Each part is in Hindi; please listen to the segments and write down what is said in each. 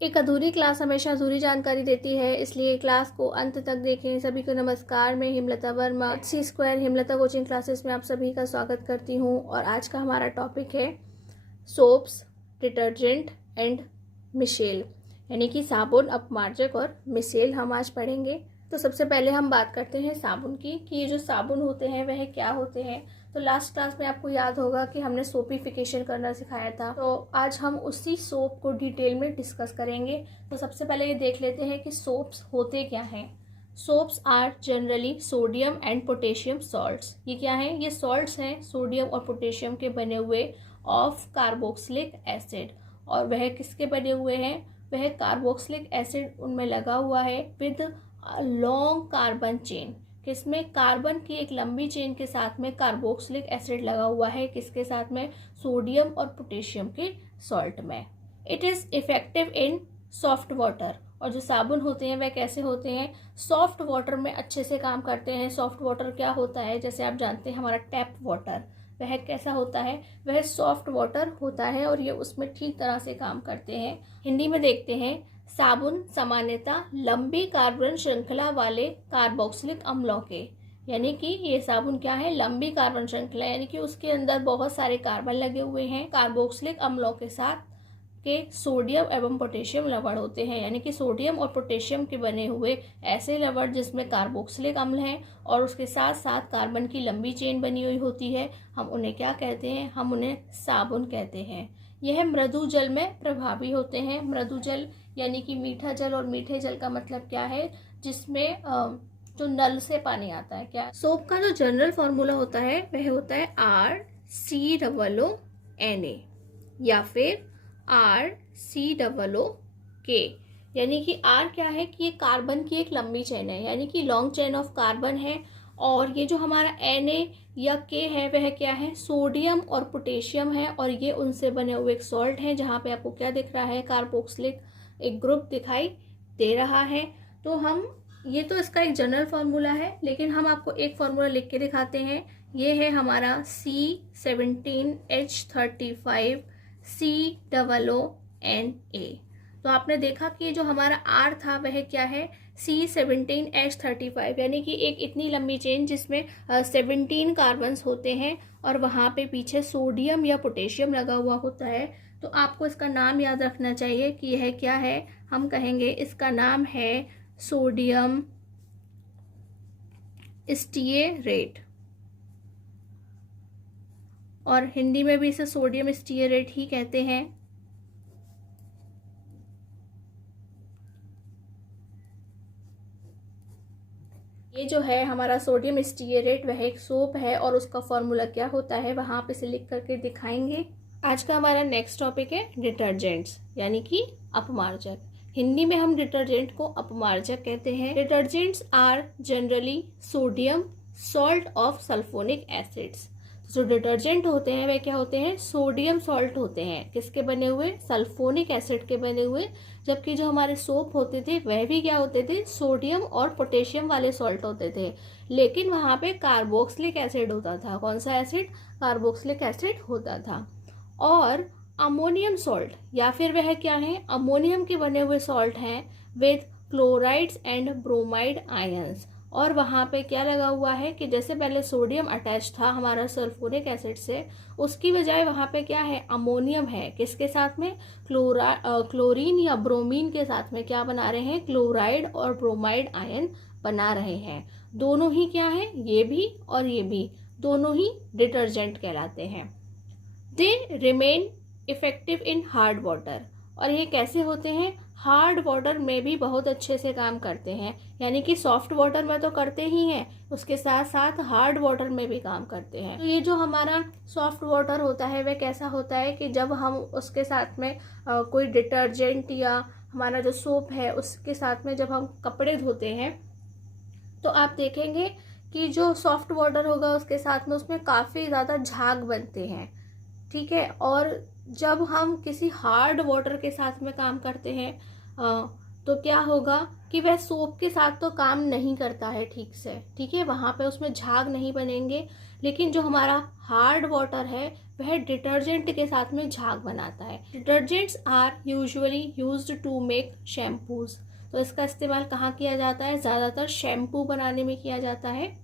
एक अधूरी क्लास हमेशा अधूरी जानकारी देती है, इसलिए क्लास को अंत तक देखें। सभी को नमस्कार, मैं Hemlata Verma HC² Hemlata coaching classes में आप सभी का स्वागत करती हूँ। और आज का हमारा टॉपिक है सोप्स, डिटर्जेंट एंड मिशेल, यानी कि साबुन, अपमार्जक और मिशेल हम आज पढ़ेंगे। तो सबसे पहले हम बात करते हैं साबुन की, कि ये जो साबुन होते हैं वह क्या होते हैं। तो लास्ट क्लास में आपको याद होगा कि हमने सोपिफिकेशन करना सिखाया था, तो आज हम उसी सोप को डिटेल में डिस्कस करेंगे। तो सबसे पहले ये देख लेते हैं कि सोप्स होते क्या हैं। Soaps are generally sodium and potassium salts. ये क्या है? ये सॉल्ट्स हैं सोडियम और पोटेशियम के बने हुए ऑफ कार्बोक्सिलिक एसिड। और वह किसके बने हुए हैं? वह कार्बोक्सिलिक एसिड उनमें लगा हुआ है विद लॉन्ग कार्बन चेन। किसमें? कार्बन की एक लंबी चेन के साथ में कार्बोक्सिलिक एसिड लगा हुआ है। किसके साथ में? सोडियम और पोटेशियम के सॉल्ट में। It is effective in soft water. और जो साबुन होते हैं वह कैसे होते हैं? सॉफ्ट वाटर में अच्छे से काम करते हैं। सॉफ्ट वाटर क्या होता है? जैसे आप जानते हैं हमारा टैप वाटर, वह कैसा होता है? वह सॉफ्ट वाटर होता है और ये उसमें ठीक तरह से काम करते हैं। हिंदी में देखते हैं। साबुन सामान्यतः लंबी कार्बन श्रृंखला वाले कार्बोक्सिलिक अम्लों के, यानी कि ये साबुन क्या है? लंबी कार्बन श्रृंखला, यानी कि उसके अंदर बहुत सारे कार्बन लगे हुए हैं। कार्बोक्सिलिक अम्लों के साथ के सोडियम एवं पोटेशियम लवण होते हैं, यानी कि सोडियम और पोटेशियम के बने हुए ऐसे लवण जिसमें कार्बोक्सिलिक अम्ल हैं और उसके साथ साथ कार्बन की लंबी चेन बनी हुई होती है। हम उन्हें क्या कहते हैं? हम उन्हें साबुन कहते हैं। यह मृदु जल में प्रभावी होते हैं। मृदु जल यानी कि मीठा जल, और मीठे जल का मतलब क्या है? जिसमें जो नल से पानी आता है। क्या सोप का जो जनरल फॉर्मूला होता है वह होता है RCOONA या फिर RCOOK, यानी कि R क्या है? कि ये कार्बन की एक लंबी चेन है, यानी कि लॉन्ग चेन ऑफ कार्बन है। और ये जो हमारा Na या K है वह क्या है? सोडियम और पोटेशियम है, और ये उनसे बने हुए एक सॉल्ट है। जहाँ पे आपको क्या दिख रहा है? कार्बोक्सिलिक एक ग्रुप दिखाई दे रहा है। तो हम ये तो इसका एक जनरल फार्मूला है, लेकिन हम आपको एक फार्मूला लिख के दिखाते हैं। ये है हमारा C17H35 COONA। तो आपने देखा कि जो हमारा R था वह क्या है? C17H35, यानी कि एक इतनी लंबी चेन जिसमें 17 कार्बन्स होते हैं और वहाँ पे पीछे सोडियम या पोटेशियम लगा हुआ होता है। तो आपको इसका नाम याद रखना चाहिए कि यह क्या है। हम कहेंगे इसका नाम है सोडियम स्टीयरेट, और हिंदी में भी इसे सोडियम स्टीयरेट ही कहते हैं। ये जो है हमारा सोडियम स्टीयरेट वह एक सोप है, और उसका फॉर्मूला क्या होता है वहां पे से लिख करके दिखाएंगे। आज का हमारा नेक्स्ट टॉपिक है डिटर्जेंट्स, यानी कि अपमार्जक। हिंदी में हम डिटर्जेंट को अपमार्जक कहते हैं। Detergents are generally sodium salt of sulphonic acids. जो डिटर्जेंट होते हैं वे क्या होते हैं? सोडियम सॉल्ट होते हैं। किसके बने हुए? सल्फोनिक एसिड के बने हुए। जबकि जो हमारे सोप होते थे वह भी क्या होते थे? सोडियम और पोटेशियम वाले सॉल्ट होते थे, लेकिन वहां पे कार्बोक्सिलिक एसिड होता था। कौन सा एसिड? कार्बोक्सिलिक एसिड होता था। और अमोनियम सॉल्ट, या फिर वह क्या है? अमोनियम के बने हुए सॉल्ट हैं with chlorides and bromide ions. और वहाँ पे क्या लगा हुआ है कि जैसे पहले सोडियम अटैच था हमारा सल्फोनिक एसिड से, उसकी बजाय वहाँ पे क्या है? अमोनियम है। किसके साथ में? क्लोरीन या ब्रोमीन के साथ में क्या बना रहे हैं? क्लोराइड और ब्रोमाइड आयन बना रहे हैं। दोनों ही क्या है? ये भी और ये भी, दोनों ही डिटर्जेंट कहलाते हैं। They remain effective in hard water. और ये कैसे होते हैं? हार्ड वाटर में भी बहुत अच्छे से काम करते हैं, यानी कि सॉफ्ट वाटर में तो करते ही हैं, उसके साथ साथ हार्ड वाटर में भी काम करते हैं। तो ये जो हमारा सॉफ्ट वाटर होता है वह कैसा होता है कि जब हम उसके साथ में कोई डिटर्जेंट या हमारा जो सोप है उसके साथ में जब हम कपड़े धोते हैं, तो आप देखेंगे कि जो सॉफ्ट वाटर होगा उसके साथ में उसमें काफ़ी ज़्यादा झाग बनते हैं। ठीक है। और जब हम किसी हार्ड वाटर के साथ में काम करते हैं तो क्या होगा कि वह सोप के साथ तो काम नहीं करता है ठीक से। ठीक है, वहाँ पे उसमें झाग नहीं बनेंगे, लेकिन जो हमारा हार्ड वाटर है वह डिटर्जेंट के साथ में झाग बनाता है। Detergents are usually used to make shampoos. तो इसका इस्तेमाल कहाँ किया जाता है? ज़्यादातर शैम्पू बनाने में किया जाता है।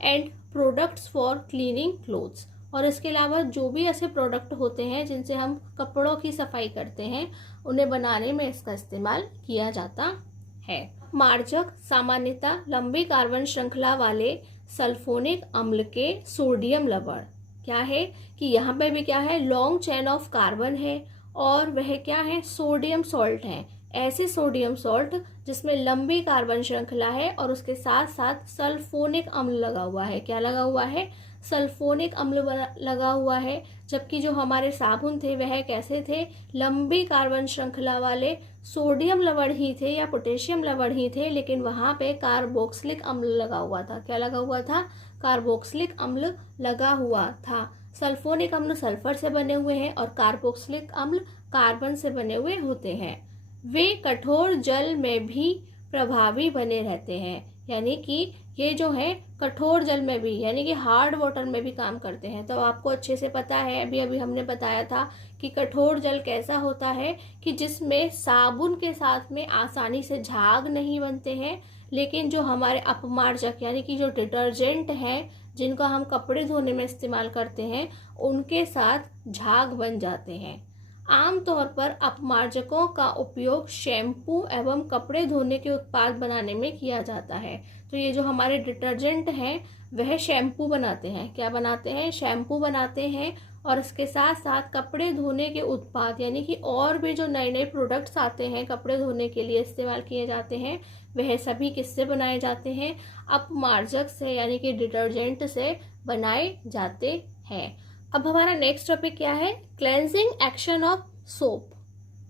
And products for cleaning clothes. और इसके अलावा जो भी ऐसे प्रोडक्ट होते हैं जिनसे हम कपड़ों की सफाई करते हैं, उन्हें बनाने में इसका इस्तेमाल किया जाता है। मार्जक सामान्यतः लंबी कार्बन श्रृंखला वाले सल्फोनिक अम्ल के सोडियम लवण, क्या है कि यहाँ पे भी क्या है, लॉन्ग चेन ऑफ कार्बन है और वह क्या है, सोडियम सॉल्ट है। ऐसे सोडियम सॉल्ट जिसमें लंबी कार्बन श्रृंखला है और उसके साथ साथ सल्फोनिक अम्ल लगा हुआ है। क्या लगा हुआ है? सल्फोनिक अम्ल लगा हुआ है। जबकि जो हमारे साबुन थे वह कैसे थे? लंबी कार्बन श्रृंखला वाले सोडियम लवण ही थे या पोटेशियम लवण ही थे, लेकिन वहां पे कार्बोक्सिलिक अम्ल लगा हुआ था। क्या लगा हुआ था? कार्बोक्सिलिक अम्ल लगा हुआ था। सल्फोनिक अम्ल सल्फर से बने हुए हैं और कार्बोक्सिलिक अम्ल कार्बन से बने हुए होते हैं। वे कठोर जल में भी प्रभावी बने रहते हैं, यानी कि ये जो है कठोर जल में भी, यानी कि हार्ड वाटर में भी काम करते हैं। तो आपको अच्छे से पता है, अभी अभी हमने बताया था कि कठोर जल कैसा होता है कि जिसमें साबुन के साथ में आसानी से झाग नहीं बनते हैं, लेकिन जो हमारे अपमार्जक यानी कि जो डिटर्जेंट हैं जिनका हम कपड़े धोने में इस्तेमाल करते हैं, उनके साथ झाग बन जाते हैं। आमतौर पर अपमार्जकों का उपयोग शैम्पू एवं कपड़े धोने के उत्पाद बनाने में किया जाता है। तो ये जो हमारे डिटर्जेंट हैं वह शैम्पू बनाते हैं। क्या बनाते हैं? शैम्पू बनाते हैं। और इसके साथ साथ कपड़े धोने के उत्पाद, यानी कि और भी जो नए नए प्रोडक्ट्स आते हैं कपड़े धोने के लिए इस्तेमाल किए जाते हैं, वह सभी किससे बनाए जाते हैं? अपमार्जक से, यानी कि डिटर्जेंट से बनाए जाते हैं। अब हमारा नेक्स्ट टॉपिक क्या है? क्लेंजिंग एक्शन ऑफ सोप,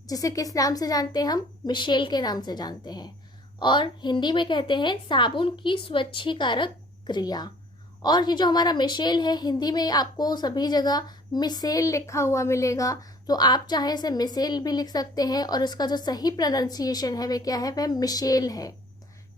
जिसे किस नाम से जानते हैं हम? मिशेल के नाम से जानते हैं। और हिंदी में कहते हैं साबुन की स्वच्छीकारक क्रिया। और ये जो हमारा मिशेल है, हिंदी में आपको सभी जगह मिसेल लिखा हुआ मिलेगा, तो आप चाहे इसे मिसेल भी लिख सकते हैं और इसका जो सही प्रोनाउंसिएशन है वह क्या है? वह मिशेल है।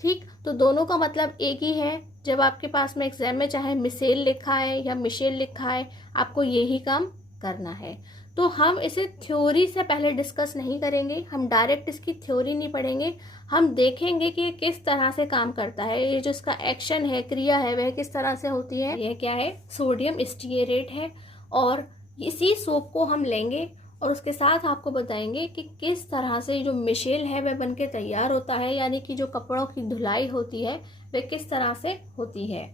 ठीक, तो दोनों का मतलब एक ही है। जब आपके पास में एग्जाम में चाहे मिसेल लिखा है या मिशेल लिखा है, आपको यही काम करना है। तो हम इसे थ्योरी से पहले डिस्कस नहीं करेंगे, हम डायरेक्ट इसकी थ्योरी नहीं पढ़ेंगे। हम देखेंगे कि किस तरह से काम करता है, ये जो इसका एक्शन है, क्रिया है, वह किस तरह से होती है। यह क्या है? सोडियम स्टीयरेट है। और इसी सोप को हम लेंगे और उसके साथ आपको बताएंगे कि किस तरह से जो मिशेल है वह बनके तैयार होता है, यानी कि जो कपड़ों की धुलाई होती है वह किस तरह से होती है।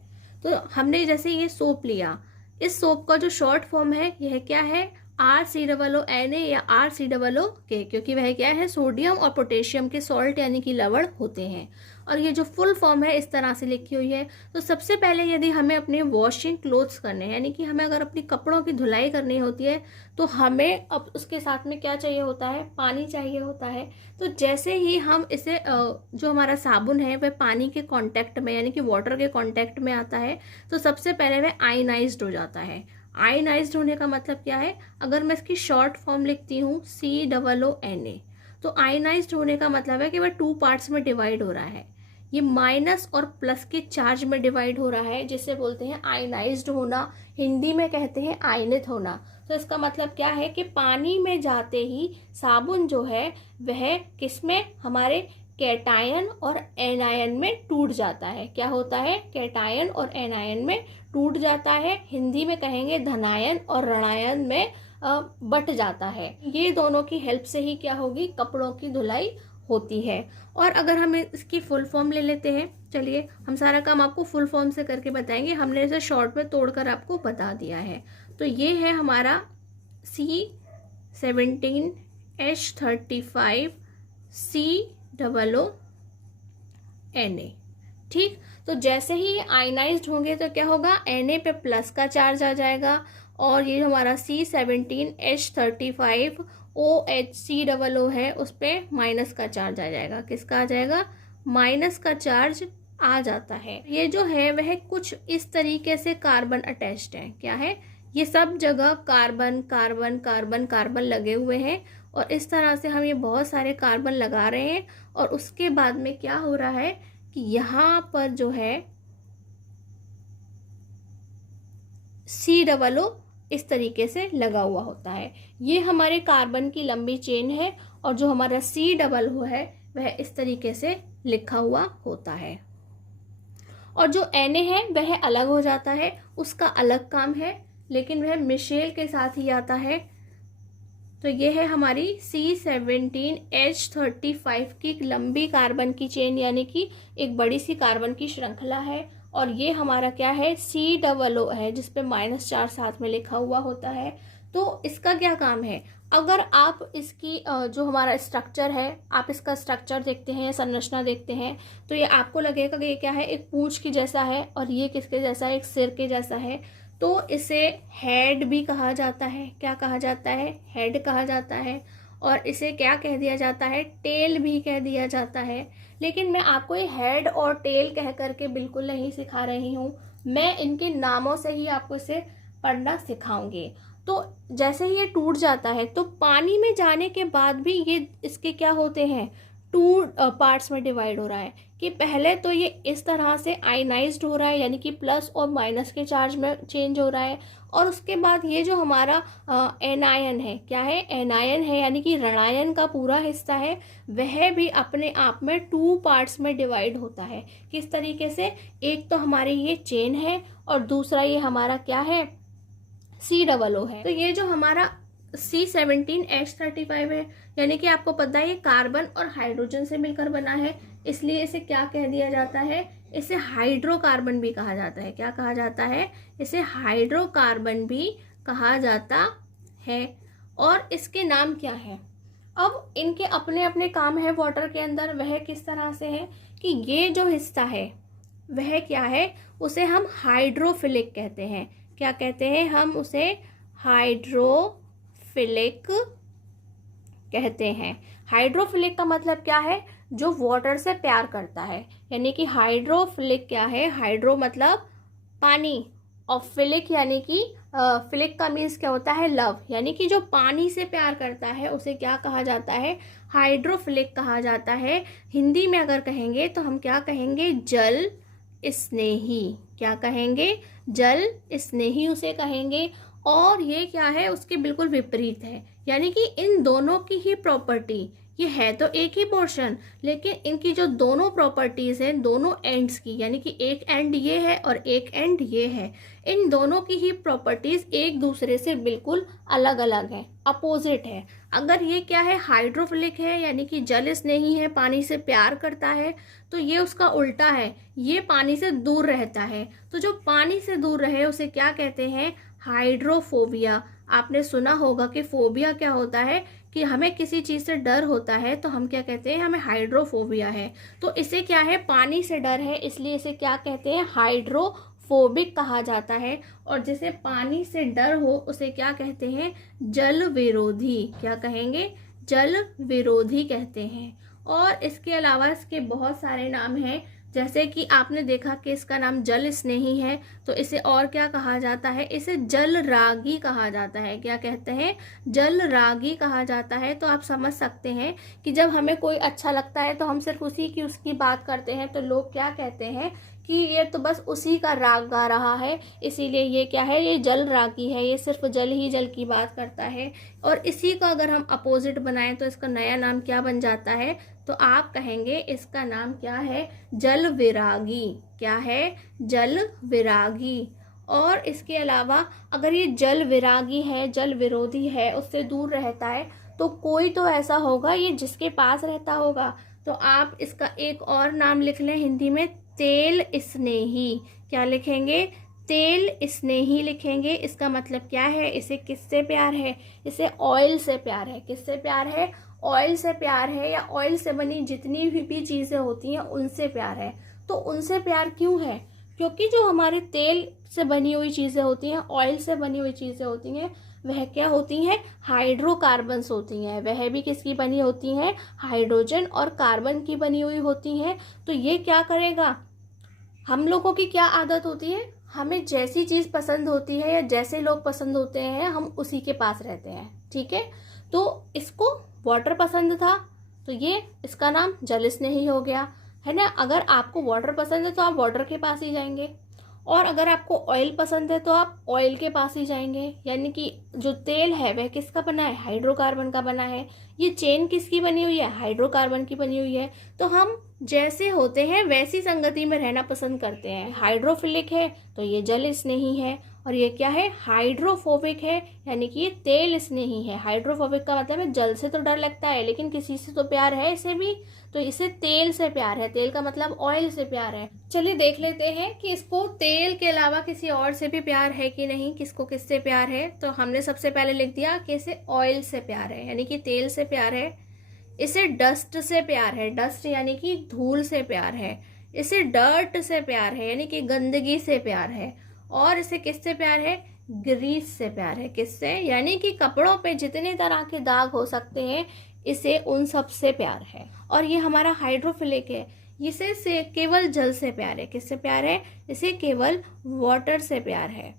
तो हमने जैसे ये सोप लिया, इस सोप का जो शॉर्ट फॉर्म है यह क्या है? RCOONA या RCOOK, क्योंकि वह क्या है? सोडियम और पोटेशियम के सॉल्ट यानी कि लवण होते हैं। और ये जो फुल फॉर्म है इस तरह से लिखी हुई है। तो सबसे पहले यदि हमें अपने वॉशिंग क्लोथ्स करने, यानी कि हमें अगर अपनी कपड़ों की धुलाई करनी होती है, तो हमें अब उसके साथ में क्या चाहिए होता है? पानी चाहिए होता है। तो जैसे ही हम इसे जो हमारा साबुन है वह पानी के कांटेक्ट में, यानी कि वाटर के कांटेक्ट में आता है, तो सबसे पहले वह आयनाइज्ड हो जाता है। आयनाइज्ड होने का मतलब क्या है? अगर मैं इसकी शॉर्ट फॉर्म लिखती हूँ COONA, तो आयनाइज्ड होने का मतलब है कि वह 2 पार्ट्स में डिवाइड हो रहा है। ये माइनस और प्लस के चार्ज में डिवाइड हो रहा है, जिसे बोलते हैं आयनाइज्ड होना। हिंदी में कहते हैं आयनित होना। तो इसका मतलब क्या है कि पानी में जाते ही साबुन जो है वह किसमें? हमारे कैटायन और एनायन में टूट जाता है। क्या होता है? कैटायन और एनायन में टूट जाता है। हिंदी में कहेंगे धनायन और ऋणायन में बट जाता है। ये दोनों की हेल्प से ही क्या होगी? कपड़ों की धुलाई होती है। और अगर हम इसकी फुल फॉर्म ले लेते हैं, चलिए हम सारा काम आपको फुल फॉर्म से करके बताएंगे, हमने इसे शॉर्ट में तोड़कर आपको बता दिया है। तो ये है हमारा C17H35 COONA। ठीक, तो जैसे ही आयनाइज्ड होंगे तो क्या होगा? Na पे प्लस का चार्ज आ जाएगा और ये हमारा C17H35 OHCOO है, उस पर माइनस का चार्ज आ जाएगा। किसका आ जाएगा? माइनस का चार्ज आ जाता है। ये जो है वह कुछ इस तरीके से कार्बन अटैच्ड है। क्या है? ये सब जगह कार्बन कार्बन कार्बन कार्बन लगे हुए हैं और इस तरह से हम ये बहुत सारे कार्बन लगा रहे हैं। और उसके बाद में क्या हो रहा है कि यहाँ पर जो है COO इस तरीके से लगा हुआ होता है। ये हमारे कार्बन की लंबी चेन है और जो हमारा C है वह इस तरीके से लिखा हुआ होता है। और जो Na है वह अलग हो जाता है, उसका अलग काम है, लेकिन वह मिशेल के साथ ही आता है। तो ये है हमारी C17H35 की एक लंबी कार्बन की चेन, यानी कि एक बड़ी सी कार्बन की श्रृंखला है। और ये हमारा क्या है, COO है, जिसपे -4 साथ में लिखा हुआ होता है। तो इसका क्या काम है, अगर आप इसकी जो हमारा स्ट्रक्चर है, आप इसका स्ट्रक्चर देखते हैं, संरचना देखते हैं, तो ये आपको लगेगा कि ये क्या है, एक पूंछ की जैसा है, और ये किसके जैसा है, एक सिर के जैसा है। तो इसे हेड भी कहा जाता है। क्या कहा जाता है, हेड कहा जाता है। और इसे क्या कह दिया जाता है, टेल भी कह दिया जाता है। लेकिन मैं आपको ये हेड और टेल कह करके बिल्कुल नहीं सिखा रही हूँ, मैं इनके नामों से ही आपको इसे पढ़ना सिखाऊंगी। तो जैसे ही ये टूट जाता है तो पानी में जाने के बाद भी ये इसके क्या होते हैं, 2 पार्ट्स में डिवाइड हो रहा है। कि पहले तो ये इस तरह से आयनाइज्ड हो रहा है, यानी कि प्लस और माइनस के चार्ज में चेंज हो रहा है। और उसके बाद ये जो हमारा एनायन है, क्या है, एनायन है, यानी कि ऋणायन का पूरा हिस्सा है, वह भी अपने आप में 2 पार्ट्स में डिवाइड होता है। किस तरीके से, एक तो हमारी ये चेन है और दूसरा ये हमारा क्या है, COO है। तो ये जो हमारा C17H35 है, यानी कि आपको पता है ये कार्बन और हाइड्रोजन से मिलकर बना है, इसलिए इसे क्या कह दिया जाता है, इसे हाइड्रोकार्बन भी कहा जाता है। क्या कहा जाता है, इसे हाइड्रोकार्बन भी कहा जाता है। और इसके नाम क्या है, अब इनके अपने अपने काम है वाटर के अंदर। वह किस तरह से है कि ये जो हिस्सा है वह क्या है, उसे हम हाइड्रोफिलिक कहते हैं। क्या कहते हैं, हम उसे हाइड्रोफिलिक कहते हैं। हाइड्रोफिलिक का मतलब क्या है, जो वाटर से प्यार करता है। यानी कि हाइड्रोफिलिक क्या है, हाइड्रो मतलब पानी, और फिलिक यानी कि फिलिक का मीन्स क्या होता है, लव, यानी कि जो पानी से प्यार करता है उसे क्या कहा जाता है, हाइड्रोफिलिक कहा जाता है। हिंदी में अगर कहेंगे तो हम क्या कहेंगे, जल स्नेही। क्या कहेंगे, जल स्नेही उसे कहेंगे। और ये क्या है, उसके बिल्कुल विपरीत है, यानी कि इन दोनों की ही प्रॉपर्टी, ये है तो एक ही पोर्शन, लेकिन इनकी जो दोनों प्रॉपर्टीज हैं, दोनों एंड्स की, यानी कि एक एंड ये है और एक एंड ये है, इन दोनों की ही प्रॉपर्टीज एक दूसरे से बिल्कुल अलग अलग है, अपोजिट है। अगर ये क्या है, हाइड्रोफिलिक है, यानी कि जल स्नेही है, पानी से प्यार करता है, तो ये उसका उल्टा है, ये पानी से दूर रहता है। तो जो पानी से दूर रहे उसे क्या कहते हैं, हाइड्रोफोबिया। आपने सुना होगा कि फोबिया क्या होता है, कि हमें किसी चीज़ से डर होता है तो हम क्या कहते हैं, हमें हाइड्रोफोबिया है। तो इसे क्या है, पानी से डर है, इसलिए इसे क्या कहते हैं, हाइड्रोफोबिक कहा जाता है। और जिसे पानी से डर हो उसे क्या कहते हैं, जल विरोधी। क्या कहेंगे, जल विरोधी कहते हैं। और इसके अलावा इसके बहुत सारे नाम हैं, जैसे कि आपने देखा कि इसका नाम जल स्नेही है, तो इसे और क्या कहा जाता है, इसे जल रागी कहा जाता है। क्या कहते हैं, जल रागी कहा जाता है। तो आप समझ सकते हैं कि जब हमें कोई अच्छा लगता है तो हम सिर्फ उसी की उसकी बात करते हैं, तो लोग क्या कहते हैं कि ये तो बस उसी का राग गा रहा है, इसीलिए ये क्या है, ये जल रागी है, ये सिर्फ जल ही जल की बात करता है। और इसी का अगर हम अपोजिट बनाएं तो इसका नया नाम क्या बन जाता है, तो आप कहेंगे इसका नाम क्या है, जल विरागी। क्या है, जल विरागी। और इसके अलावा अगर ये जल विरागी है, जल विरोधी है, उससे दूर रहता है, तो कोई तो ऐसा होगा ये जिसके पास रहता होगा। तो आप इसका एक और नाम लिख लें हिंदी में, तेल स्नेही। क्या लिखेंगे, तेल स्नेही लिखेंगे। इसका मतलब क्या है, इसे किससे प्यार है, इसे ऑयल से प्यार है। किससे प्यार है, ऑयल से प्यार है, या ऑयल से बनी जितनी भी चीज़ें होती हैं उनसे प्यार है। तो उनसे प्यार क्यों है, क्योंकि जो हमारे तेल से बनी हुई चीज़ें होती हैं, ऑयल से बनी हुई चीज़ें होती हैं, वह क्या होती हैं, हाइड्रोकार्बन्स होती हैं। वह भी किसकी बनी होती हैं, हाइड्रोजन और कार्बन की बनी हुई होती हैं। तो ये क्या करेगा, हम लोगों की क्या आदत होती है, हमें जैसी चीज़ पसंद होती है या जैसे लोग पसंद होते हैं हम उसी के पास रहते हैं। ठीक है, तो इसको वाटर पसंद था तो ये इसका नाम जल स्नेही हो गया, है ना। अगर आपको वाटर पसंद है तो आप वाटर के पास ही जाएंगे, और अगर आपको ऑयल पसंद है तो आप ऑयल के पास ही जाएंगे, यानी कि जो तेल है वह किसका बना है, हाइड्रोकार्बन का बना है। ये चेन किसकी बनी हुई है, हाइड्रोकार्बन की बनी हुई है। तो हम जैसे होते हैं वैसी संगति में रहना पसंद करते हैं। हाइड्रोफिलिक है तो ये जल स्नेही है, और ये क्या है, हाइड्रोफोबिक है, यानी कि ये तेल स्नेही है। हाइड्रोफोबिक का मतलब है जल से तो डर लगता है लेकिन किसी से तो प्यार है इसे भी, तो इसे तेल से प्यार है। तेल का मतलब ऑयल से प्यार है। चलिए देख लेते हैं कि इसको तेल के अलावा किसी और से भी प्यार है कि नहीं, किसको किससे प्यार है। तो हमने सबसे पहले लिख दिया कि इसे ऑयल से प्यार है, यानी कि तेल से प्यार है। इसे डस्ट से प्यार है, डस्ट यानी कि धूल से प्यार है। इसे डर्ट से प्यार है, यानी कि गंदगी से प्यार है। और इसे किससे प्यार है, ग्रीस से प्यार है। किससे, यानी कि कपड़ों पे जितने तरह के दाग हो सकते हैं इसे उन सब से प्यार है। और ये हमारा हाइड्रोफिलिक है, इसे से केवल जल से प्यार है। किससे प्यार है, इसे केवल वाटर से प्यार है।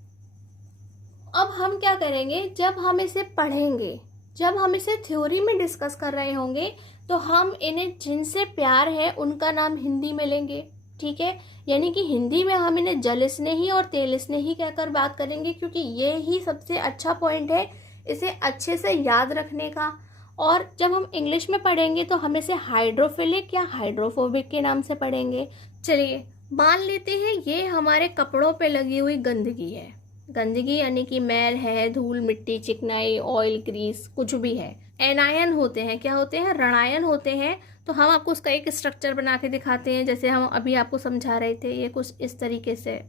अब हम क्या करेंगे, जब हम इसे पढ़ेंगे, जब हम इसे थ्योरी में डिस्कस कर रहे होंगे तो हम इन्हें जिनसे प्यार है उनका नाम हिंदी में लेंगे, ठीक है। यानी कि हिंदी में हम इन्हें जल स्नेही और तेल स्नेही कहकर बात करेंगे, क्योंकि ये ही सबसे अच्छा पॉइंट है इसे अच्छे से याद रखने का। और जब हम इंग्लिश में पढ़ेंगे तो हम इसे हाइड्रोफिलिक या हाइड्रोफोबिक के नाम से पढ़ेंगे। चलिए मान लेते हैं ये हमारे कपड़ों पे लगी हुई गंदगी है। गंदगी यानी कि मैल है, धूल मिट्टी चिकनाई ऑयल ग्रीस कुछ भी है। एनायन होते हैं, क्या होते हैं, ऋणायन होते हैं। तो हम आपको उसका एक स्ट्रक्चर बना के दिखाते हैं, जैसे हम अभी आपको समझा रहे थे। ये कुछ इस तरीके से,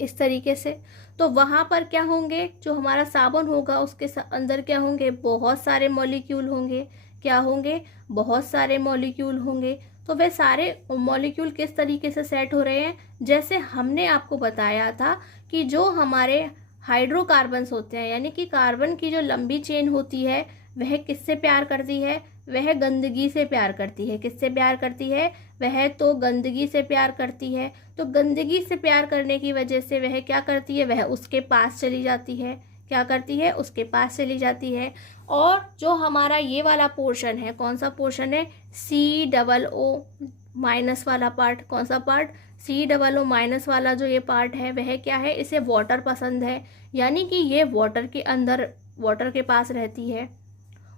इस तरीके से। तो वहाँ पर क्या होंगे, जो हमारा साबुन होगा उसके अंदर क्या होंगे, बहुत सारे मॉलिक्यूल होंगे। क्या होंगे, बहुत सारे मॉलिक्यूल होंगे। तो वे सारे मॉलिक्यूल किस तरीके से सेट हो रहे हैं, जैसे हमने आपको बताया था कि जो हमारे हाइड्रोकार्बन्स होते हैं, यानी कि कार्बन की जो लंबी चेन होती है वह किससे प्यार करती है, वह गंदगी से प्यार करती है। किससे प्यार करती है, वह तो गंदगी से प्यार करती है। तो गंदगी से प्यार करने की वजह से वह क्या करती है, वह उसके पास चली जाती है। क्या करती है, उसके पास चली जाती है। और जो हमारा ये वाला पोर्शन है, कौन सा पोर्शन है, COO माइनस वाला पार्ट, कौन सा पार्ट, COO माइनस वाला जो ये पार्ट है वह क्या है, इसे वाटर पसंद है, यानी कि ये वाटर के अंदर, वाटर के पास रहती है।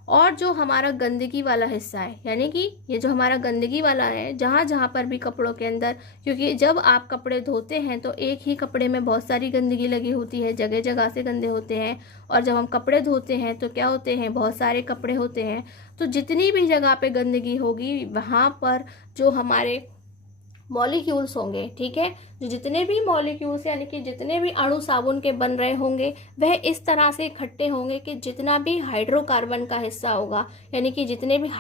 और जो हमारा गंदगी वाला हिस्सा है, यानी कि ये जो हमारा गंदगी वाला है, जहाँ जहाँ पर भी कपड़ों के अंदर, क्योंकि जब आप कपड़े धोते हैं तो एक ही कपड़े में बहुत सारी गंदगी लगी होती है, जगह जगह से गंदे होते हैं। और जब हम कपड़े धोते हैं तो क्या होते हैं, बहुत सारे कपड़े होते हैं। तो जितनी भी जगह पे गंदगी होगी वहाँ पर जो हमारे मॉलिक्यूल्स होंगे, ठीक है, जो जितने भी मॉलिक्यूल्स यानी कि जितने भी अणु साबुन के बन रहे होंगे वह इस तरह से इकट्ठे होंगे कि जितना भी हाइड्रोकार्बन का हिस्सा होगा, यानी कि जितने भी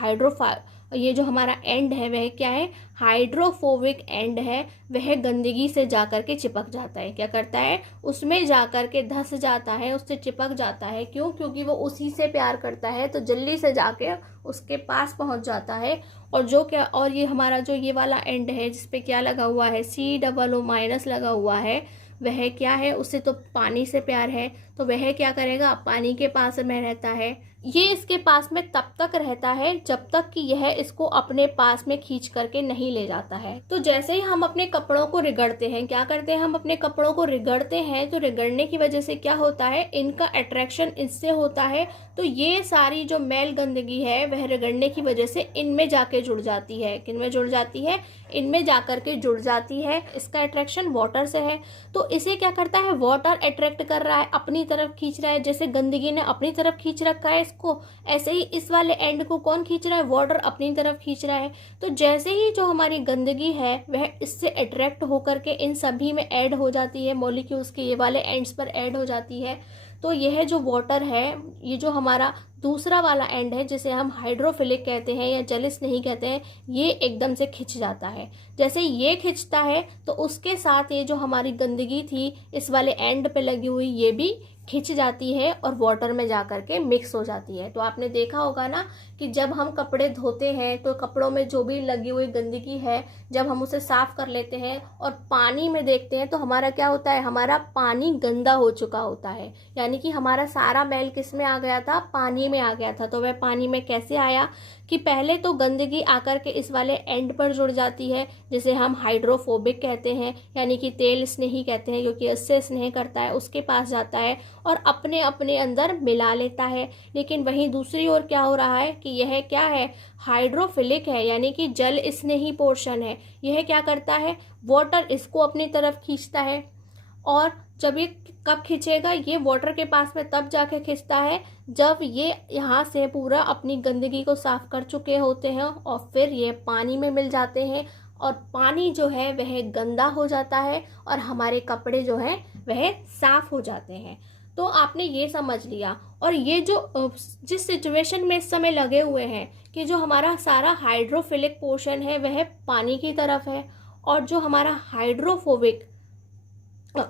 ये जो हमारा एंड है वह क्या है, हाइड्रोफोबिक एंड है, वह गंदगी से जाकर के चिपक जाता है। क्या करता है, उसमें जाकर के धंस जाता है, उससे चिपक जाता है। क्यों, क्योंकि वो उसी से प्यार करता है तो जल्दी से जाके उसके पास पहुंच जाता है। और जो क्या, और ये हमारा जो ये वाला एंड है जिसपे क्या लगा हुआ है, COO माइनस लगा हुआ है, वह क्या है, उससे तो पानी से प्यार है, तो वह क्या करेगा, पानी के पास में रहता है। ये इसके पास में तब तक रहता है जब तक कि यह इसको अपने पास में खींच करके नहीं ले जाता है। तो जैसे ही हम अपने कपड़ों को रिगड़ते हैं, क्या करते हैं, हम अपने कपड़ों को रिगड़ते हैं, तो रिगड़ने की वजह से क्या होता है, इनका अट्रैक्शन इससे होता है। तो ये सारी जो मैल गंदगी है वह रिगड़ने की वजह से इनमें जाके जुड़ जाती है। किनमें जुड़ जाती है, इनमें जाकर के जुड़ जाती है। इसका अट्रैक्शन वाटर से है, तो इसे क्या करता है, वाटर अट्रैक्ट कर रहा है, अपनी तरफ खींच रहा है। जैसे गंदगी ने अपनी तरफ खींच रखा है इसको, ऐसे ही इस वाले एंड को कौन खींच रहा है, वाटर अपनी तरफ खींच रहा है। तो जैसे ही जो हमारी गंदगी है वह इससे अट्रैक्ट होकर के इन सभी में ऐड हो जाती है, मॉलिक्यूल्स के ये वाले एंड्स पर ऐड हो जाती है। तो यह जो वाटर है, ये जो हमारा दूसरा वाला एंड है जिसे हम हाइड्रोफिलिक कहते हैं या जलिस नहीं कहते हैं, ये एकदम से खिंच जाता है। जैसे ये खिंचता है तो उसके साथ ये जो हमारी गंदगी थी इस वाले एंड पे लगी हुई, ये भी खिंच जाती है और वाटर में जाकर के मिक्स हो जाती है। तो आपने देखा होगा ना कि जब हम कपड़े धोते हैं तो कपड़ों में जो भी लगी हुई गंदगी है, जब हम उसे साफ कर लेते हैं और पानी में देखते हैं तो हमारा क्या होता है, हमारा पानी गंदा हो चुका होता है। यानी कि हमारा सारा मैल किस में आ गया था, पानी में आ गया था। तो वह पानी में कैसे आया, कि पहले तो गंदगी आकर के इस वाले एंड पर जुड़ जाती है, जिसे हम हाइड्रोफोबिक कहते हैं, यानी कि तेल स्नेही कहते हैं, क्योंकि इससे स्नेह करता है, उसके पास जाता है और अपने अपने अंदर मिला लेता है। लेकिन वहीं दूसरी ओर क्या हो रहा है कि यह क्या है, हाइड्रोफिलिक है, यानी कि जल स्नेही पोर्शन है। यह क्या करता है, वाटर इसको अपनी तरफ खींचता है। और जब ये कब खींचेगा, ये वाटर के पास में तब जाके खींचता है जब ये यहाँ से पूरा अपनी गंदगी को साफ कर चुके होते हैं और फिर ये पानी में मिल जाते हैं और पानी जो है वह गंदा हो जाता है और हमारे कपड़े जो हैं वह साफ हो जाते हैं। तो आपने ये समझ लिया। और ये जो जिस सिचुएशन में इस समय लगे हुए हैं कि जो हमारा सारा हाइड्रोफिलिक पोर्शन है वह पानी की तरफ है और जो हमारा हाइड्रोफोबिक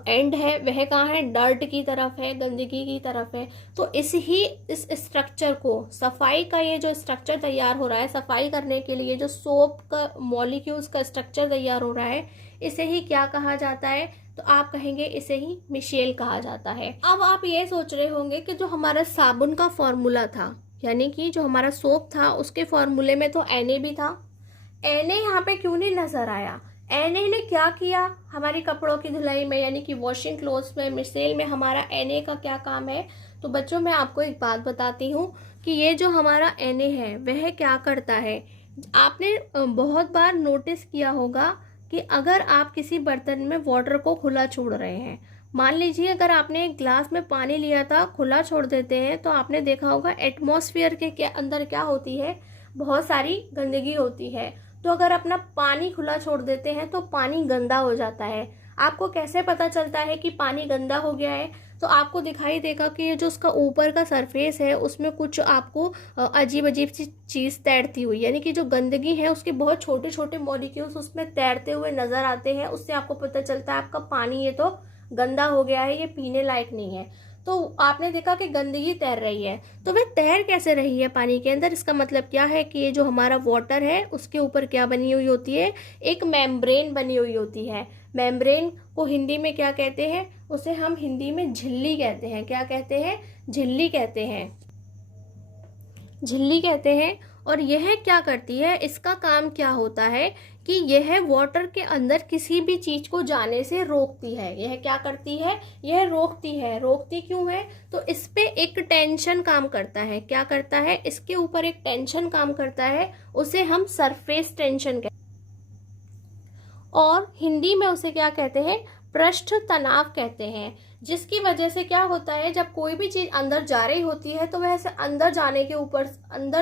एंड है वह कहाँ है, डर्ट की तरफ है, गंदगी की तरफ है। तो इस स्ट्रक्चर को, सफाई का ये जो स्ट्रक्चर तैयार हो रहा है, सफाई करने के लिए जो सोप का मॉलिक्यूल्स का स्ट्रक्चर तैयार हो रहा है, इसे ही क्या कहा जाता है, तो आप कहेंगे इसे ही मिशेल कहा जाता है। अब आप ये सोच रहे होंगे कि जो हमारा साबुन का फॉर्मूला था, यानी कि जो हमारा सोप था, उसके फॉर्मूले में तो Na भी था, Na यहाँ पे क्यों नहीं नजर आया। Na ने क्या किया हमारी कपड़ों की धुलाई में, यानी कि वॉशिंग क्लोथ्स में, मिशेल में हमारा Na का क्या काम है। तो बच्चों मैं आपको एक बात बताती हूँ कि ये जो हमारा Na है वह क्या करता है। आपने बहुत बार नोटिस किया होगा कि अगर आप किसी बर्तन में वाटर को खुला छोड़ रहे हैं, मान लीजिए अगर आपने एक ग्लास में पानी लिया था, खुला छोड़ देते हैं, तो आपने देखा होगा एटमॉस्फेयर के अंदर क्या होती है, बहुत सारी गंदगी होती है। तो अगर अपना पानी खुला छोड़ देते हैं तो पानी गंदा हो जाता है। आपको कैसे पता चलता है कि पानी गंदा हो गया है, तो आपको दिखाई देगा कि ये जो उसका ऊपर का सरफेस है उसमें कुछ आपको अजीब अजीब सी चीज़ तैरती हुई, यानी कि जो गंदगी है उसके बहुत छोटे छोटे मॉलिक्यूल्स उसमें तैरते हुए नजर आते हैं। उससे आपको पता चलता है आपका पानी ये तो गंदा हो गया है, ये पीने लायक नहीं है। तो आपने देखा कि गंदगी तैर रही है, तो वह तैर कैसे रही है पानी के अंदर, इसका मतलब क्या है कि ये जो हमारा वाटर है उसके ऊपर क्या बनी हुई होती है, एक मेम्ब्रेन बनी हुई होती है। मेम्ब्रेन को हिंदी में क्या कहते हैं, उसे हम हिंदी में झिल्ली कहते हैं। क्या कहते हैं, झिल्ली कहते हैं, झिल्ली कहते हैं। और यह क्या करती है, इसका काम क्या होता है कि यह वाटर के अंदर किसी भी चीज को जाने से रोकती है। यह क्या करती है, यह रोकती है। रोकती क्यों है, तो इस पे एक टेंशन काम करता है। क्या करता है, इसके ऊपर एक टेंशन काम करता है, उसे हम सरफेस टेंशन कहते हैं और हिंदी में उसे क्या कहते हैं, पृष्ठ तनाव कहते हैं। जिसकी वजह से क्या होता है, जब कोई भी चीज अंदर जा रही होती है तो वह ऐसे अंदर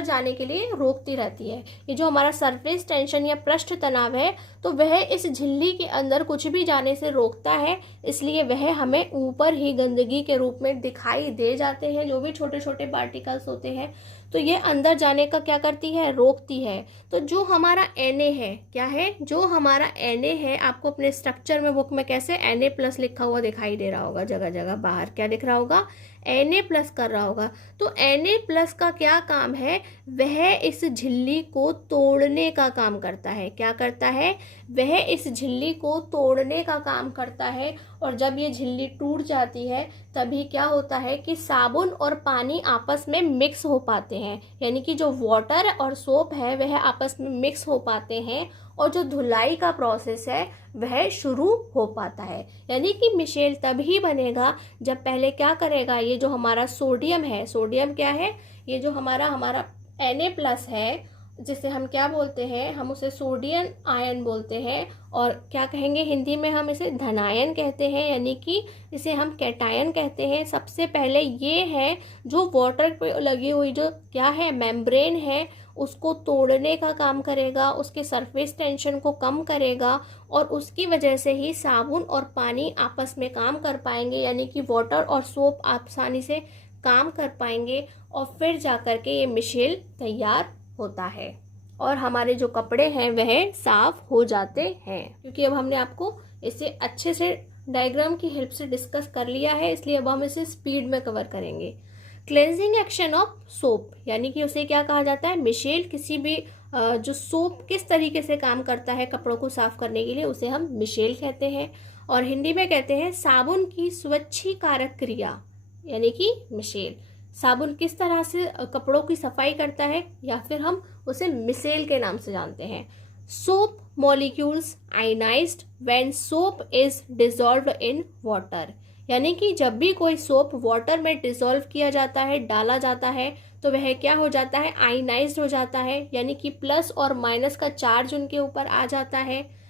जाने के लिए रोकती रहती है। ये जो हमारा सरफेस टेंशन या पृष्ठ तनाव है, तो वह इस झिल्ली के अंदर कुछ भी जाने से रोकता है, इसलिए वह हमें ऊपर ही गंदगी के रूप में दिखाई दे जाते हैं। जो भी छोटे छोटे पार्टिकल्स होते हैं तो ये अंदर जाने का क्या करती है, रोकती है। तो जो हमारा Na है, क्या है, जो हमारा Na है, आपको अपने स्ट्रक्चर में बुक में कैसे Na+ लिखा हुआ दिखाई दे रहा होगा, जगह जगह बाहर क्या दिख रहा होगा, Na+ कर रहा होगा। तो Na+ का क्या काम है, वह इस झिल्ली को तोड़ने का काम करता है। क्या करता है, वह इस झिल्ली को तोड़ने का काम करता है। और जब ये झिल्ली टूट जाती है तभी क्या होता है कि साबुन और पानी आपस में मिक्स हो पाते हैं, यानी कि जो वाटर और सोप है वह आपस में मिक्स हो पाते हैं और जो धुलाई का प्रोसेस है वह शुरू हो पाता है। यानी कि मिशेल तभी बनेगा जब पहले क्या करेगा, ये जो हमारा सोडियम है, सोडियम क्या है, ये जो हमारा Na+ है, जिसे हम क्या बोलते हैं, हम उसे सोडियम आयन बोलते हैं। और क्या कहेंगे हिंदी में, हम इसे धनायन कहते हैं, यानी कि इसे हम कैटायन कहते हैं। सबसे पहले ये है जो वाटर पे लगी हुई जो क्या है, मेम्ब्रेन है, उसको तोड़ने का काम करेगा, उसके सरफेस टेंशन को कम करेगा और उसकी वजह से ही साबुन और पानी आपस में काम कर पाएंगे, यानी कि वाटर और सोप आसानी से काम कर पाएंगे और फिर जाकर के ये मिशेल तैयार होता है और हमारे जो कपड़े हैं वह साफ हो जाते हैं। क्योंकि अब हमने आपको इसे अच्छे से डायग्राम की हेल्प से डिस्कस कर लिया है, इसलिए अब हम इसे स्पीड में कवर करेंगे। क्लेंजिंग एक्शन ऑफ सोप, यानी कि उसे क्या कहा जाता है, मिशेल। किसी भी जो सोप किस तरीके से काम करता है कपड़ों को साफ करने के लिए, उसे हम मिशेल कहते हैं। और हिंदी में कहते हैं साबुन की स्वच्छीकारक क्रिया, यानी कि मिशेल। साबुन किस तरह से कपड़ों की सफाई करता है, या फिर हम उसे मिसेल के नाम से जानते हैं। Soap molecules ionised when soap is dissolved in water, यानी कि जब भी कोई सोप वाटर में डिसॉल्व किया जाता है, डाला जाता है, तो वह क्या हो जाता है, आयनाइज्ड हो जाता है, यानी कि प्लस और माइनस का चार्ज उनके ऊपर आ जाता है।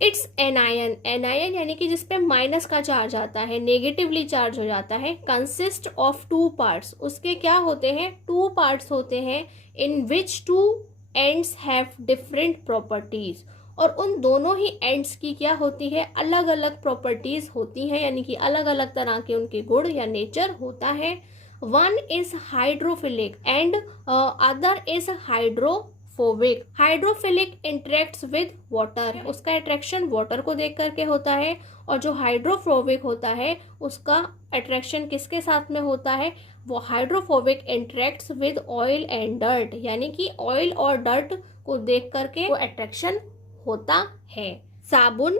इट्स एनायन, एनायन यानी कि जिसपे माइनस का चार्ज आता है, नेगेटिवली चार्ज हो जाता है। कंसिस्ट ऑफ टू पार्ट्स, उसके क्या होते हैं, टू पार्ट्स होते हैं। In which two ends have different properties, और उन दोनों ही एंड्स की क्या होती है, अलग अलग प्रॉपर्टीज होती हैं, यानी कि अलग अलग तरह के उनके गुण या नेचर होता है। One is hydrophilic and other is hydrophobic. Hydrophilic interacts with water, उसका अट्रैक्शन वाटर को देख करके होता है, और जो हाइड्रोफोबिक होता है उसका अट्रैक्शन किसके साथ में होता है, वो hydrophobic interacts with oil and dirt, यानी कि ऑयल और डर्ट को देख करके वो अट्रैक्शन होता है। साबुन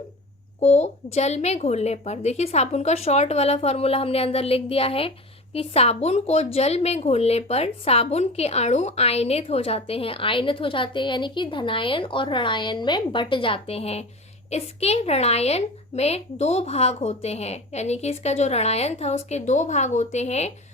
को जल में घोलने पर, देखिए साबुन का शॉर्ट वाला फॉर्मूला हमने अंदर लिख दिया है कि साबुन को जल में घोलने पर साबुन के अणु आयनित हो जाते हैं। आयनित हो जाते हैं यानी कि धनायन और ऋणायन में बट जाते हैं। इसके ऋणायन में दो भाग होते हैं, यानी कि इसका जो ऋणायन था उसके दो भाग होते हैं,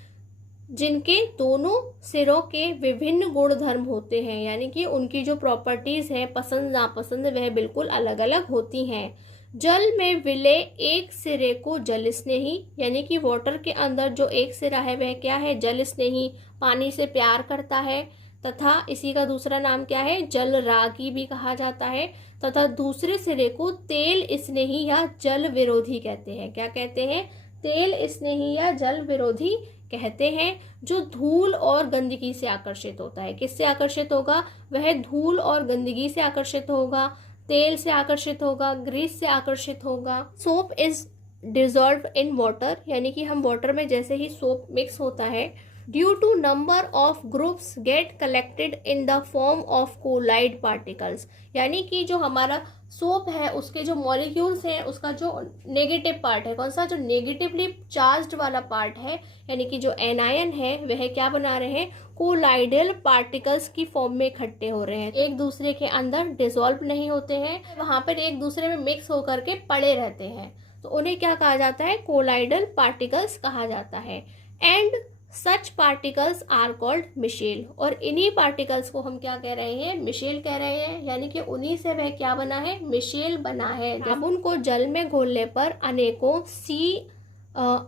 जिनके दोनों सिरों के विभिन्न गुण धर्म होते हैं, यानी कि उनकी जो प्रॉपर्टीज है, पसंद नापसंद, वह बिल्कुल अलग अलग होती हैं। जल में विलय एक सिरे को जल स्नेही, यानी कि वाटर के अंदर जो एक सिरा है वह क्या है, जल स्नेही, पानी से प्यार करता है, तथा इसी का दूसरा नाम क्या है, जल रागी भी कहा जाता है। तथा दूसरे सिरे को तेल स्नेही या जल विरोधी कहते हैं। क्या कहते हैं, तेल स्नेही या जल विरोधी कहते हैं, जो धूल और गंदगी से आकर्षित होता है। किससे आकर्षित होगा, वह धूल और गंदगी से आकर्षित होगा, तेल से आकर्षित होगा, ग्रीस से आकर्षित होगा। Soap is dissolve in water, यानी कि हम वाटर में जैसे ही सोप मिक्स होता है, due to number of groups get collected in the form of colloid particles, यानी कि जो हमारा सोप है उसके जो मॉलिक्यूल्स हैं, उसका जो नेगेटिव पार्ट है, कौन सा, जो नेगेटिवली चार्ज्ड वाला पार्ट है, यानी कि जो एनायन है, वह क्या बना रहे हैं, कोलाइडल पार्टिकल्स की फॉर्म में इकट्ठे हो रहे हैं, एक दूसरे के अंदर डिसॉल्व नहीं होते हैं, वहां पर एक दूसरे में मिक्स होकर के पड़े रहते हैं, तो उन्हें क्या कहा जाता है, कोलाइडल पार्टिकल्स कहा जाता है। And such particles are called micelle, और इन्हीं पार्टिकल्स को हम क्या कह रहे हैं, मिशेल कह रहे हैं, यानी कि उन्हीं से वह क्या बना है, मिशेल बना है। साबुन को जल में घोलने पर अनेकों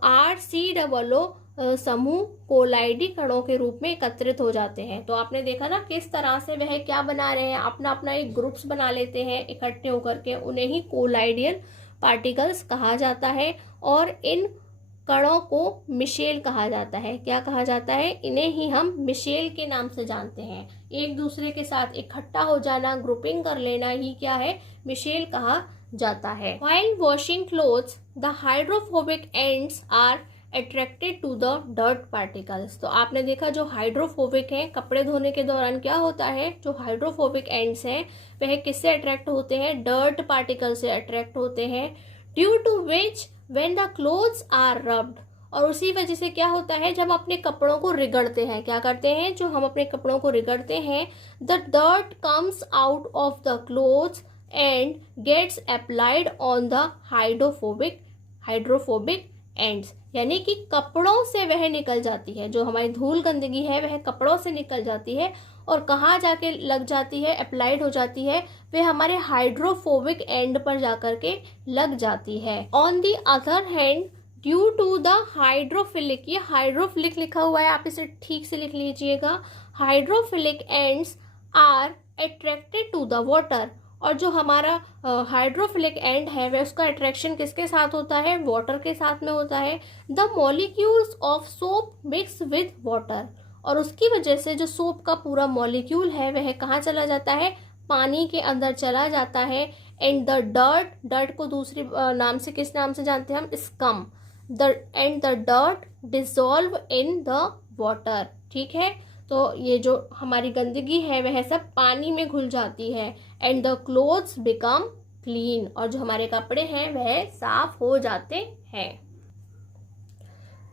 RCOO समूह कोलाइडी कणों के रूप में एकत्रित हो जाते हैं। तो आपने देखा ना किस तरह से वह क्या बना रहे हैं, अपना अपना एक ग्रुप्स बना लेते हैं इकट्ठे होकर के, उन्हें ही कोलाइडियल पार्टिकल्स कहा जाता है, और इन कणों को मिशेल कहा जाता है। क्या कहा जाता है, इन्हें ही हम मिशेल के नाम से जानते हैं। एक दूसरे के साथ इकट्ठा हो जाना, ग्रुपिंग कर लेना ही क्या है, मिशेल कहा जाता है। While washing clothes the hydrophobic ends are attracted to the dirt particles. तो आपने देखा जो हाइड्रोफोबिक है, कपड़े धोने के दौरान क्या होता है, जो हाइड्रोफोबिक एंड्स हैं वह किससे अट्रैक्ट होते हैं, डर्ट पार्टिकल से अट्रैक्ट होते हैं। Due to which when the clothes are rubbed, और उसी वजह से क्या होता है, जब हम अपने कपड़ों को रिगड़ते हैं, क्या करते हैं, जो हम अपने कपड़ों को रिगड़ते हैं, the dirt comes out of the clothes and gets applied on the hydrophobic ends, यानी कि कपड़ों से वह निकल जाती है, जो हमारी धूल गंदगी है वह कपड़ों से निकल जाती है, और कहाँ जाके लग जाती है, अप्लाइड हो जाती है, वह हमारे हाइड्रोफोबिक एंड पर जाकर के लग जाती है। On the other hand due to the hydrophilic, ये हाइड्रोफिलिक लिखा हुआ है, आप इसे ठीक से लिख लीजिएगा, hydrophilic ends are attracted to the water, और जो हमारा हाइड्रोफिलिक एंड है वह उसका अट्रैक्शन किसके साथ होता है, वाटर के साथ में होता है। The molecules of soap mix with water, और उसकी वजह से जो सोप का पूरा मॉलिक्यूल है वह कहाँ चला जाता है, पानी के अंदर चला जाता है। एंड द डर्ट, डर्ट को दूसरी नाम से किस नाम से जानते हैं हम, scum, and the dirt dissolve in the water, ठीक है। तो ये जो हमारी गंदगी है वह सब पानी में घुल जाती है। And the clothes become clean, और जो हमारे कपड़े हैं वह साफ हो जाते हैं।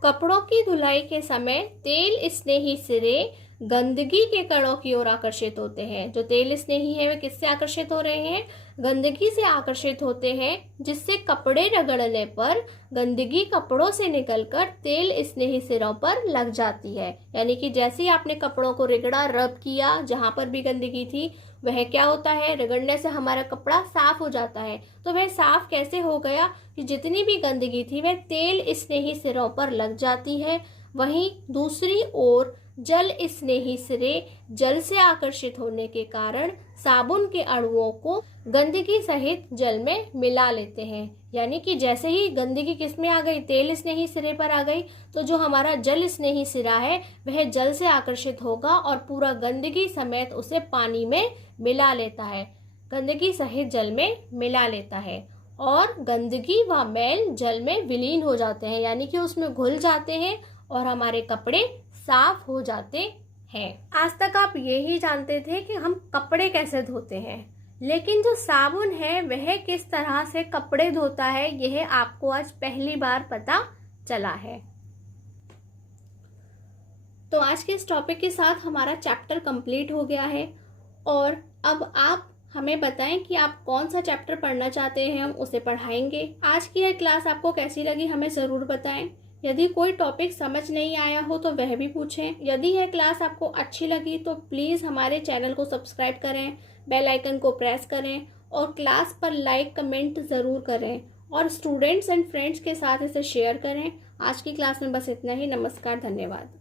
कपड़ों की धुलाई के समय तेल स्नेही सिरे गंदगी के कणों की ओर आकर्षित होते हैं। जो तेल स्नेही है वे किससे आकर्षित हो रहे हैं? गंदगी से आकर्षित होते हैं, जिससे कपड़े रगड़ने पर गंदगी कपड़ों से निकलकर तेल स्नेही सिरों पर लग जाती है। यानी कि जैसे ही आपने कपड़ों को रगड़ा, रब किया, जहां पर भी गंदगी थी, वह क्या होता है? रगड़ने से हमारा कपड़ा साफ हो जाता है। तो वह साफ कैसे हो गया? कि जितनी भी गंदगी थी वह तेल स्नेही सिरों पर लग जाती है। वहीं दूसरी ओर जल स्नेही सिरे जल से आकर्षित होने के कारण साबुन के अणुओं को गंदगी सहित जल में मिला लेते हैं। यानी कि जैसे ही गंदगी किस में आ गई? तेल स्नेही सिरे पर आ गई, तो जो हमारा जल स्नेही सिरा है वह जल से आकर्षित होगा और पूरा गंदगी समेत उसे पानी में मिला लेता है, गंदगी सहित जल में मिला लेता है और गंदगी व मैल जल में विलीन हो जाते हैं, यानी कि उसमें घुल जाते हैं और हमारे कपड़े साफ हो जाते हैं। आज तक आप यही जानते थे कि हम कपड़े कैसे धोते हैं, लेकिन जो साबुन है वह किस तरह से कपड़े धोता है यह आपको आज पहली बार पता चला है। तो आज के इस टॉपिक के साथ हमारा चैप्टर कंप्लीट हो गया है और अब आप हमें बताएं कि आप कौन सा चैप्टर पढ़ना चाहते हैं, हम उसे पढ़ाएंगे। आज की यह क्लास आपको कैसी लगी हमें ज़रूर बताएं। यदि कोई टॉपिक समझ नहीं आया हो तो वह भी पूछें। यदि यह क्लास आपको अच्छी लगी तो प्लीज़ हमारे चैनल को सब्सक्राइब करें, बेल आइकन को प्रेस करें और क्लास पर लाइक कमेंट ज़रूर करें और स्टूडेंट्स एंड फ्रेंड्स के साथ इसे शेयर करें। आज की क्लास में बस इतना ही। नमस्कार, धन्यवाद।